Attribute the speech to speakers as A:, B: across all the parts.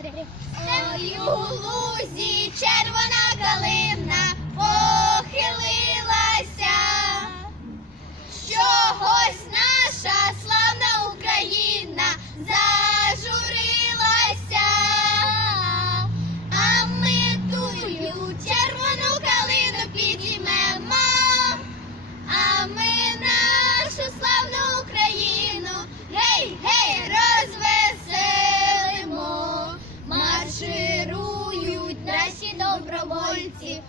A: Ой, у лузі червона калина. добровольці.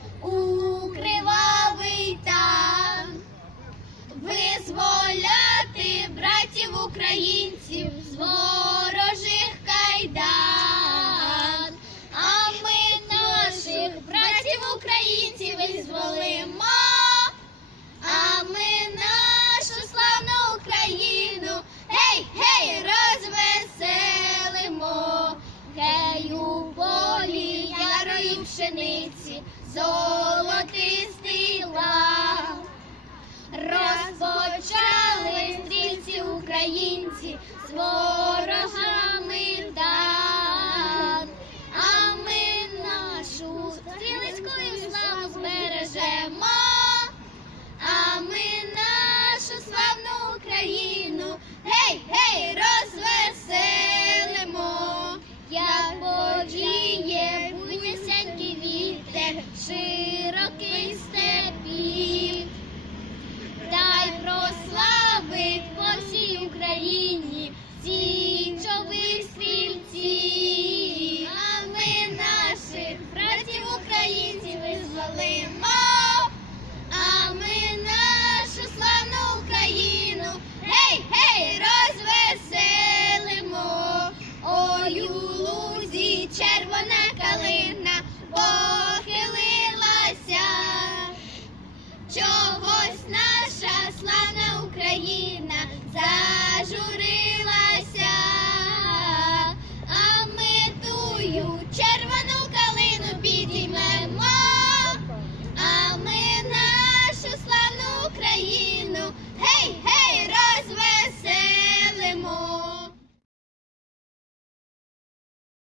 A: пшениці золотистий лав. розпочали стрільці українці. свої. наша славна Україна зажури.